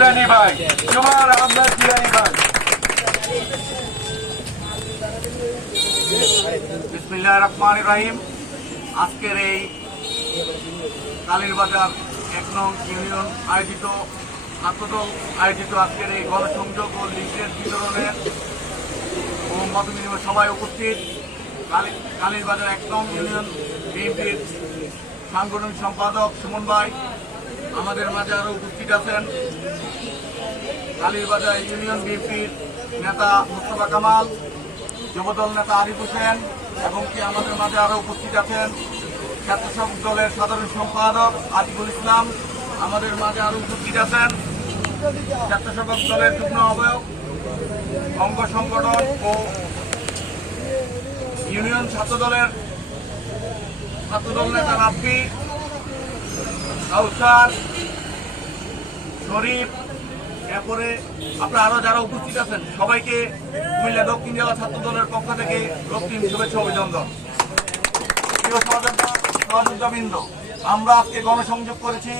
জিলানী ভাই, জুমার আহমেদ জিলানী ভাই। বিসমিল্লাহির রহমানির রহিম। আজকের এই কালীরবাজার ১ নং ইউনিয়ন আয়োজিত ছাত্রদল আয়োজিত আজকের এই গণসংযোগ ও লিফলেট বিতরণের ও মত বিনিময় সভায় উপস্থিত কালীরবাজার ১ নং ইউনিয়ন বিএনপির সাংগঠনিক সম্পাদক সুমন ভাই, আমাদের মাঝে আরও উপস্থিত আছেন কালীরবাজার ইউনিয়ন বিএনপির নেতা মুস্তফা কামাল, যুবদল নেতা আরিফ হোসেন, এবং কি আমাদের মাঝে আরও উপস্থিত আছেন স্বেচ্ছাসেবক দলের সাধারণ সম্পাদক আতিকুল ইসলাম, আমাদের মাঝে আরও উপস্থিত আছেন স্বেচ্ছাসেবক দলের যুগ্ম আহ্বায়ক, অঙ্গ সংগঠন ও ইউনিয়ন ছাত্রদল নেতা রাব্বি, কাউসার, শরীফ, এরপরে আপনারা আরো যারা উপস্থিত আছেন সবাইকে কুমিল্লা দক্ষিণ জেলা ছাত্র দলের পক্ষ থেকে রক্তিম শুভেচ্ছা অভিনন্দন। সহযোদ্ধাবৃন্দ, আমরা আজকে গণসংযোগ করেছি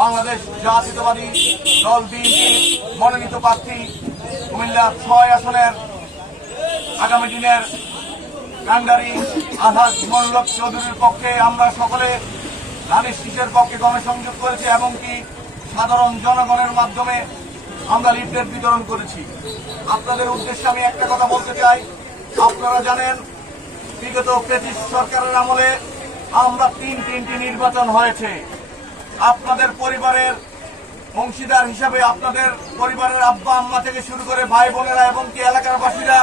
বাংলাদেশ জাতীয়তাবাদী দল বিএনপি মনোনীত প্রার্থী কুমিল্লা ৬ আসনের আগামী দিনের কান্ডারি আলহাজ মোল্লক চৌধুরীর পক্ষে আমরা সকলে ধানের শীষের পক্ষে গণসংযোগ করেছি এবং কি সাধারণ জনগণের মাধ্যমে আমরা লিফলেট বিতরণ করেছি। আপনাদের উদ্দেশ্যে আমি একটা কথা বলতে চাই, আপনারা জানেন বিগত ব্রিটিশ সরকারের আমলে আমরা তিনটি নির্বাচন হয়েছে। আপনাদের পরিবারের অংশীদার হিসাবে আপনাদের পরিবারের আব্বা আম্মা থেকে শুরু করে ভাই বোনেরা এবং কি এলাকার বাসীরা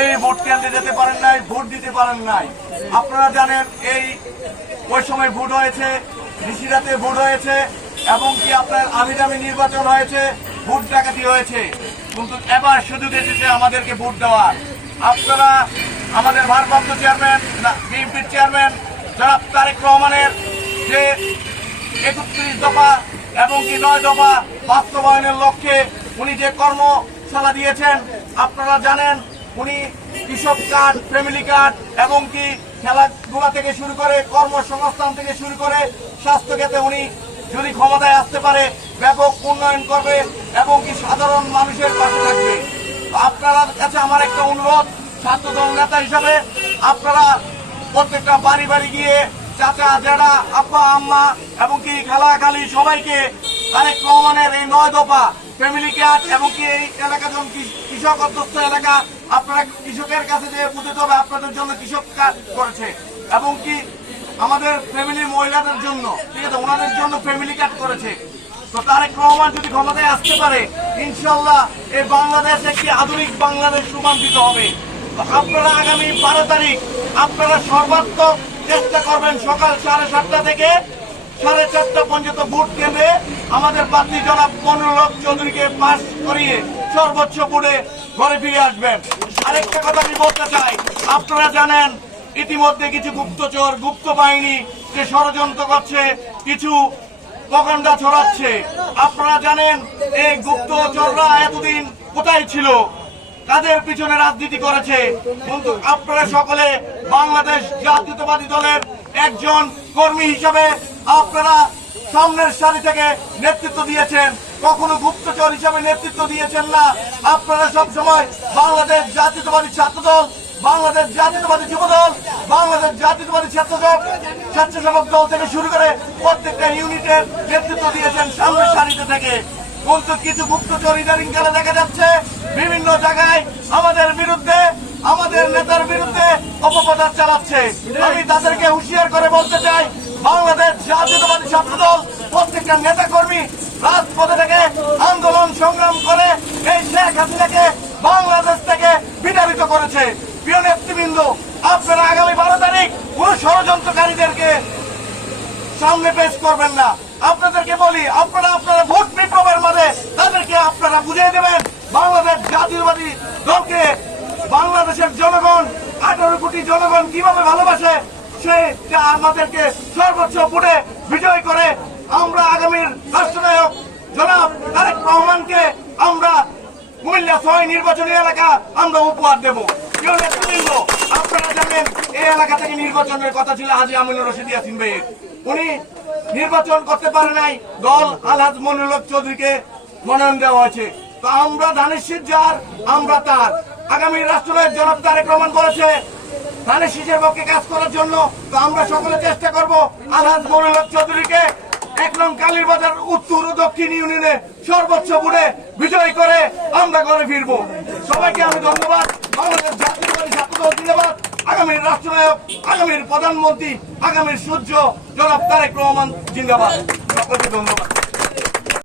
এই ভোট কেন্দ্রে যেতে পারেন নাই, ভোট দিতে পারেন নাই। আপনারা জানেন ওই সময় ভোট হয়েছে, নিশিরাতে ভোট হয়েছে এবং কি আপনার আমিদামি নির্বাচন হয়েছে, ভোট ডাকাতি হয়েছে, কিন্তু এবার সুযোগ এসেছে আমাদেরকে ভোট দেওয়ার। আপনারা আমাদের ভারপ্রাপ্ত চেয়ারম্যান বিএনপির চেয়ারম্যান জনাব তারেক রহমানের যে ৩১ দফা এবং কি ৯ দফা বাস্তবায়নের লক্ষ্যে উনি যে কর্মশালা দিয়েছেন, আপনারা জানেন উনি কৃষক কার্ড, ফ্যামিলি কার্ড এবং কি খেলাধুলা থেকে শুরু করে কর্মসংস্থান থেকে শুরু করে স্বাস্থ্য খাতে উনি যদি ক্ষমতায় আসতে পারে ব্যাপক উন্নয়ন করবে এবং কি সাধারণ মানুষের পাশে থাকবে। আপনার কাছে আমার একটা অনুরোধ, ছাত্রদল নেতা হিসাবে আপনারা প্রত্যেকটা বাড়ি বাড়ি গিয়ে চাচা জেঠা আব্বা আম্মা এবং কি খালাখালি সবাইকে তারেক রহমানের এই ৯ দফা ফ্যামিলি কার্ড এবং কি এই এলাকা যখন কৃষক অধ্যুষিত এলাকা, আপনারা কৃষকের কাছে যে বুঝতে হবে আপনাদের জন্য কৃষক কার্ড করেছে এবং কি আমাদের ফ্যামিলির মহিলাদের জন্য, ঠিক আছে, ওনাদের জন্য ফ্যামিলি কার্ড করেছে। তো তারেক রহমান যদি ক্ষমতায় আসতে পারে ইনশাল্লাহ এই বাংলাদেশ একটি আধুনিক বাংলাদেশ রূপান্তরিত হবে। আপনারা আগামী ১২ তারিখ আপনারা সর্বাত্মক চেষ্টা করবেন সকাল 7:30 থেকে 4:30 পর্যন্ত ভোট কেন্দ্রে আমাদের প্রার্থী জনাব মোল্লক চৌধুরীকে পাস করিয়ে সর্বোচ্চ ভোটে ঘরে ফিরে আসবেন। আরেকটা কথা আমি বলতে চাই, আপনারা জানেন ইতিমধ্যে কিছু গুপ্তচর, গুপ্ত বাহিনী যে ষড়যন্ত্র করছে, কিছু প্রপাগান্ডা ছড়াচ্ছে। আপনারা জানেন এই গুপ্তচররা এতদিন কোথায় ছিল, তাদের পিছনে রাজনীতি করেছে, কিন্তু আপনারা সকলে বাংলাদেশ জাতীয়তাবাদী দলের একজন কর্মী হিসাবে আপনারা সামনের সারি থেকে নেতৃত্ব দিয়েছেন, কখনো গুপ্তচর হিসাবে নেতৃত্ব দিয়েছেন না। আপনারা সবসময় বাংলাদেশ জাতীয়তাবাদী ছাত্রদল, বাংলাদেশ জাতীয়তাবাদী যুবদল, বাংলাদেশ জাতীয়তাবাদী স্বেচ্ছাসেবক দল থেকে শুরু করে প্রত্যেকটা ইউনিটের নেতৃত্ব দিয়েছেন সামনের সারিতে থেকে। কিন্তু কিছু গুপ্তচর ইদানিং কালে দেখা যাচ্ছে বিভিন্ন জায়গায় আমাদের বিরুদ্ধে, আমাদের নেতার বিরুদ্ধে অপপ্রচার চালাচ্ছে। আমি তাদেরকে হুঁশিয়ার করে বলতে চাই, বাংলাদেশ জাতীয়তাবাদী ছাত্রদল প্রত্যেকটা নেতা কর্মী রাজপথে থেকে আন্দোলন সংগ্রাম করে এই শেখ হাসিনাকে বাংলাদেশ থেকে বিতাড়িত করেছে। প্রিয় নেতৃবৃন্দ, আপনারা আগামী 12 তারিখ কোন ষড়যন্ত্রকারীদেরকে সামনে পেশ করবেন না। আপনাদেরকে বলি, আপনারা ভোট বিপ্লবের মাঝে তাদেরকে আপনারা বুঝিয়ে দেবেন বাংলাদেশ জাতীয়তাবাদী দলকে বাংলাদেশের জনগণ, 18 কোটি জনগণ কিভাবে ভালোবাসে, সেটা আমাদেরকে সর্বোচ্চ ভোটে বিজয় করে আমরা আগামীর রাষ্ট্রনায়ক জনাব তারেক রহমানকে আমরা কুমিল্লা ৬ নির্বাচনী এলাকা আমরা উপহার দেব। প্রিয় নেতৃবৃন্দ, আপনারা জানেন এই এলাকা থেকে নির্বাচনের কথা ছিল হাজী আমিনুর রশিদ ইয়াসিন ভাইয়ের, উনি নির্বাচন করতে পারে নাই, দল আলহাজ মোল্লক চৌধুরীকে মনোনয়ন দেওয়া হয়েছে। তো আমরা ধানের শীষ যার, আমরা তার। আগামী রাষ্ট্রনায়ক জনাব তারেক রহমান বলেছে ধানের শীষের পক্ষে কাজ করার জন্য। তো আমরা সকলে চেষ্টা করব আলহাজ মনির হক চৌধুরীকে 1 নং কালীরবাজার উত্তর ও দক্ষিণ ইউনিয়নে সর্বোচ্চ ভোটে বিজয়ী করে আমরা ঘরে ফিরবো। সবাইকে আমি ধন্যবাদ। বাংলাদেশ জাতীয়তাবাদী ছাত্রদল জিন্দাবাদ। আগামীর রাষ্ট্রনায়ক, আগামীর প্রধানমন্ত্রী, আগামীর সূর্য জনাব তারেক রহমান জিন্দাবাদ। সকলকে ধন্যবাদ।